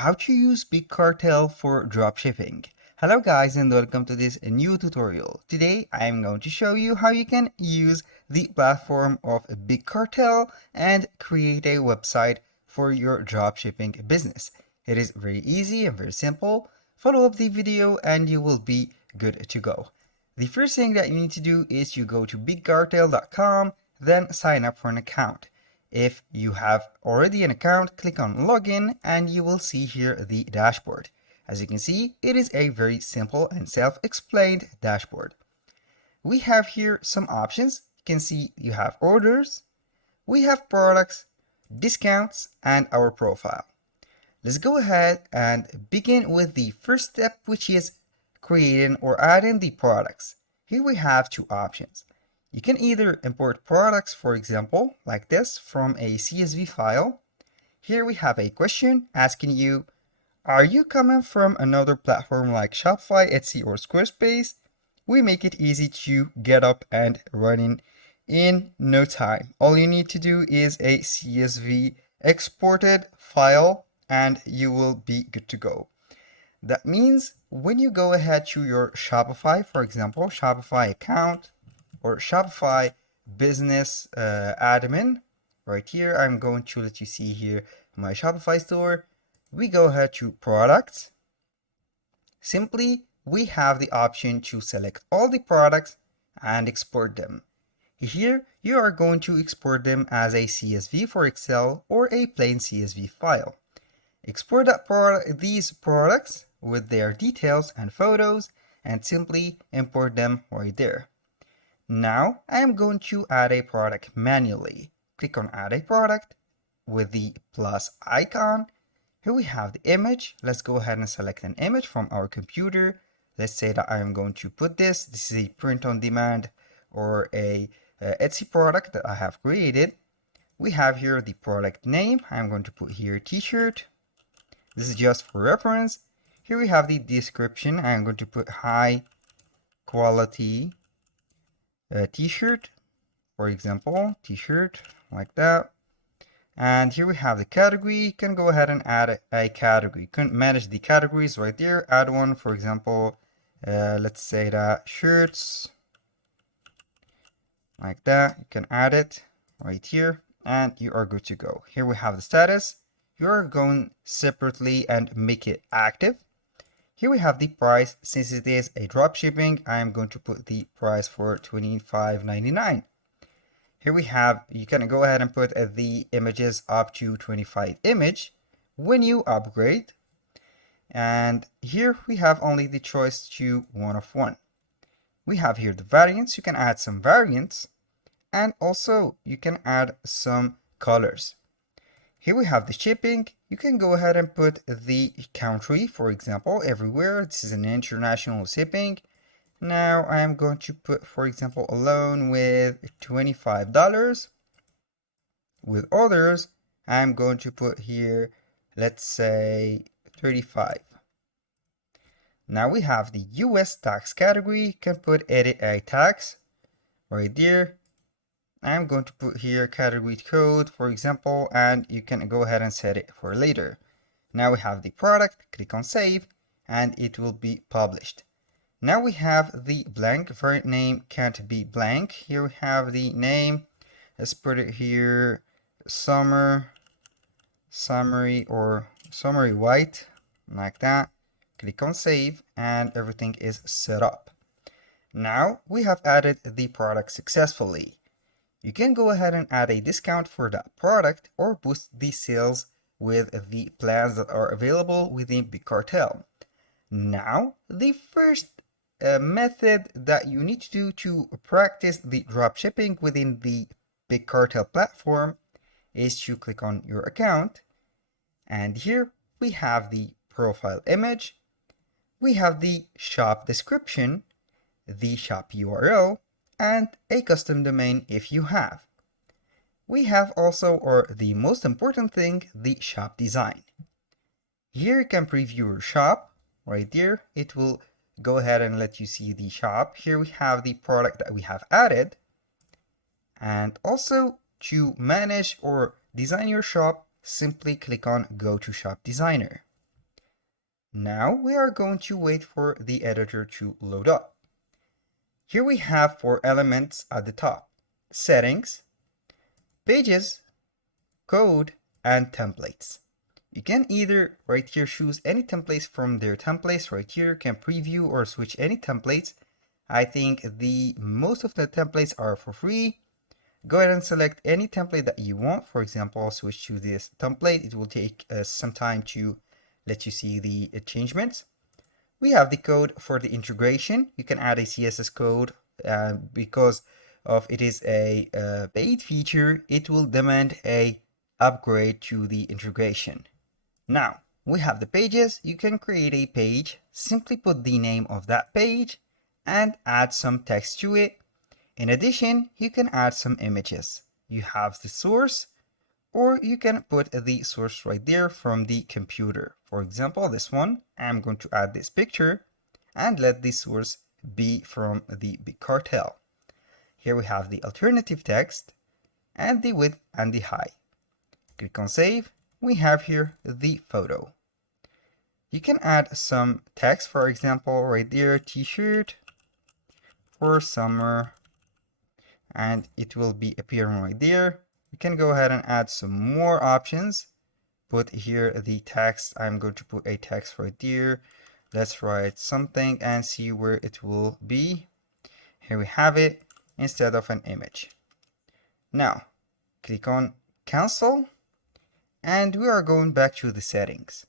how to use Big Cartel for dropshipping. Hello guys and welcome to this new tutorial. Today I am going to show you how you can use the platform of Big Cartel and create a website for your dropshipping business. It is very easy and very simple. Follow up the video and you will be good to go. The first thing that you need to do is you go to bigcartel.com, then sign up for an account. If you have already an account, click on login and you will see here the dashboard. As you can see, it is a very simple and self-explained dashboard. We have here some options. You can see you have orders, we have products, discounts, and our profile. Let's go ahead and begin with the first step, which is creating or adding the products. Here we have two options. You can either import products, for example, like this, from a CSV file. Here we have a question asking you, are you coming from another platform like Shopify, Etsy, or Squarespace? We make it easy to get up and running in no time. All you need to do is a CSV exported file and you will be good to go. That means when you go ahead to your Shopify, for example, Shopify account, or Shopify business admin, right here, I'm going to let you see here my Shopify store. We go ahead to products. Simply, we have the option to select all the products and export them. Here, you are going to export them as a CSV for Excel or a plain CSV file. Export these products with their details and photos and simply import them right there. Now I am going to add a product manually. Click on add a product with the plus icon. Here we have the image. Let's go ahead and select an image from our computer. Let's say that I am going to put this. This is a print on demand or a Etsy product that I have created. We have here the product name. I'm going to put here t-shirt. This is just for reference. Here we have the description. I'm going to put high quality t-shirt, for example, t-shirt like that. And here we have the category. You can go ahead and add a category. You can manage the categories right there. Add one, for example, let's say that shirts, like that. You can add it right here and you are good to go. Here we have the status. You're going separately and make it active. Here we have the price. Since it is a drop shipping, I am going to put the price for $25.99. Here we have, you can go ahead and put the images up to 25 image when you upgrade. And here we have only the choice to 1 of 1. We have here the variants. You can add some variants and also you can add some colors. Here we have the shipping. You can go ahead and put the country, for example, everywhere. This is an international shipping. Now I am going to put, for example, alone with $25. With others, I'm going to put here, let's say 35. Now we have the US tax category. You can put edit a tax right there. I'm going to put here category code, for example, and you can go ahead and set it for later. Now we have the product, click on save, and it will be published. Now we have the blank, variant name can't be blank. Here we have the name. Let's put it here, summary or summary white, like that. Click on save and everything is set up. Now we have added the product successfully. You can go ahead and add a discount for that product or boost the sales with the plans that are available within Big Cartel. Now, the first method that you need to do to practice the dropshipping within the Big Cartel platform is to click on your account. And here we have the profile image. We have the shop description, the shop URL, and a custom domain if you have. We have also, or the most important thing, the shop design. Here you can preview your shop right there. It will go ahead and let you see the shop. Here we have the product that we have added. And also to manage or design your shop, simply click on Go to Shop Designer. Now we are going to wait for the editor to load up. Here we have 4 elements at the top: settings, pages, code, and templates. You can either right here choose any templates from their templates. Right here you can preview or switch any templates. I think the most of the templates are for free. Go ahead and select any template that you want. For example, I'll switch to this template. It will take some time to let you see the changements. We have the code for the integration. You can add a CSS code because of it is a paid feature. It will demand a upgrade to the integration. Now we have the pages. You can create a page. Simply put the name of that page and add some text to it. In addition, you can add some images. You have the source, or you can put the source right there from the computer. For example, this one, I'm going to add this picture and let the source be from the Big Cartel. Here we have the alternative text and the width and the height. Click on save. We have here the photo. You can add some text, for example, right there, t-shirt for summer, and it will be appearing right there. You can go ahead and add some more options. Put here the text. I'm going to put a text right there. Let's write something and see where it will be. Here we have it instead of an image. Now click on cancel and we are going back to the settings.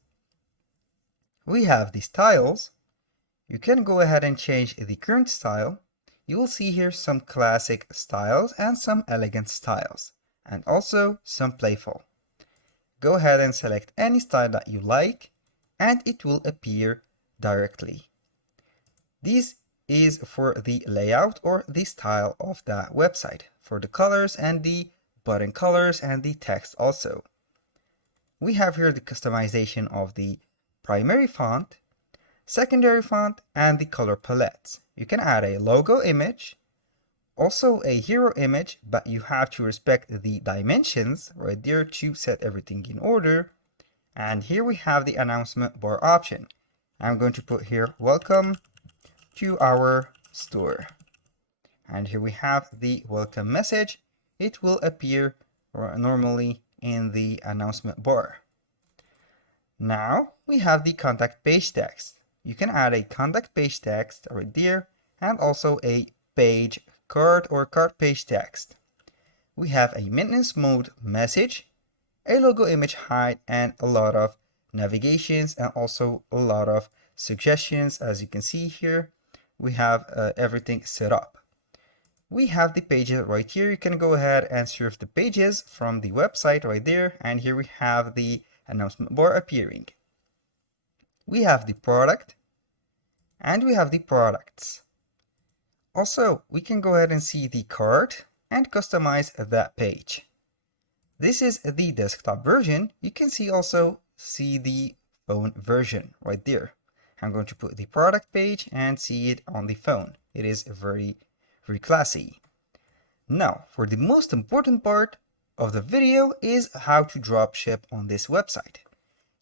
We have the styles. You can go ahead and change the current style. You will see here some classic styles and some elegant styles, and also some playful. Go ahead and select any style that you like, and it will appear directly. This is for the layout or the style of the website, for the colors and the button colors and the text also. We have here the customization of the primary font, secondary font, and the color palettes. You can add a logo image, also a hero image, but you have to respect the dimensions right there to set everything in order. And here we have the announcement bar option. I'm going to put here, welcome to our store. And here we have the welcome message. It will appear normally in the announcement bar. Now we have the contact page text. You can add a contact page text right there and also a page card or card page text. We have a maintenance mode message, a logo image height, and a lot of navigations and also a lot of suggestions. As you can see here, we have everything set up. We have the pages right here. You can go ahead and surf the pages from the website right there, and here we have the announcement bar appearing. We have the product and we have the products. Also, we can go ahead and see the cart and customize that page. This is the desktop version. You can also see the phone version right there. I'm going to put the product page and see it on the phone. It is very classy. Now, for the most important part of the video is how to drop ship on this website.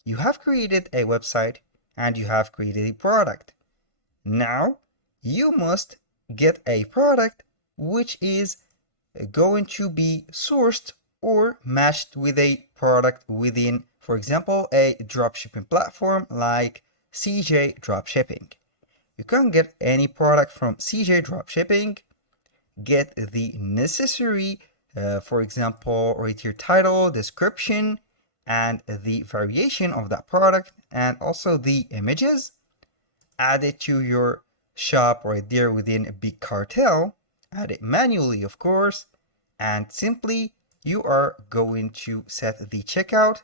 You have created a website and you have created a product. Now, you must get a product which is going to be sourced or matched with a product within, for example, a dropshipping platform like CJ Dropshipping. You can get any product from CJ Dropshipping, get the necessary, for example, right here, title, description, and the variation of that product, and also the images, add it to your shop right there within a Big Cartel, add it manually, of course, and simply you are going to set the checkout,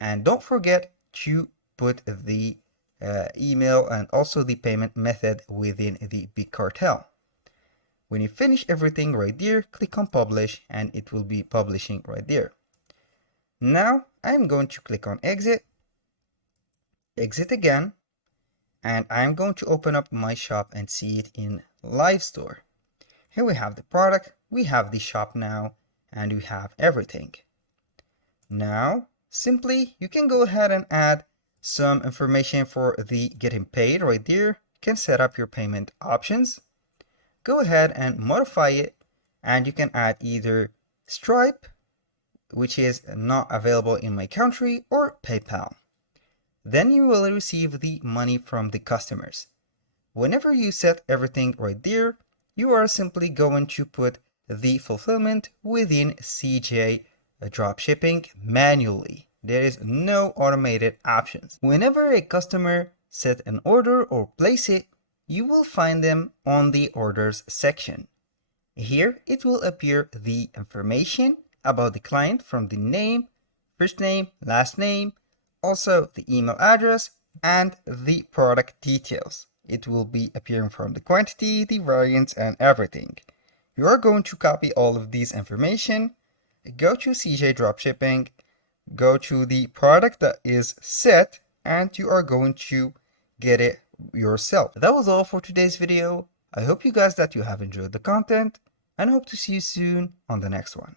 and don't forget to put the email and also the payment method within the Big Cartel. When you finish everything right there, click on publish and it will be publishing right there. Now I'm going to click on exit again, and I'm going to open up my shop and see it in live store. Here we have the product, we have the shop now, and we have everything. Now, simply you can go ahead and add some information for the getting paid right there. You can set up your payment options. Go ahead and modify it, and you can add either Stripe, which is not available in my country, or PayPal. Then you will receive the money from the customers. Whenever you set everything right there, you are simply going to put the fulfillment within CJ Dropshipping manually. There is no automated options. Whenever a customer set an order or place it, you will find them on the orders section. Here it will appear the information about the client from the name, first name, last name, also the email address, and the product details. It will be appearing from the quantity, the variants, and everything. You are going to copy all of these information, go to CJ Dropshipping, go to the product that is set, and you are going to get it yourself. That was all for today's video. I hope you guys that you have enjoyed the content, and hope to see you soon on the next one.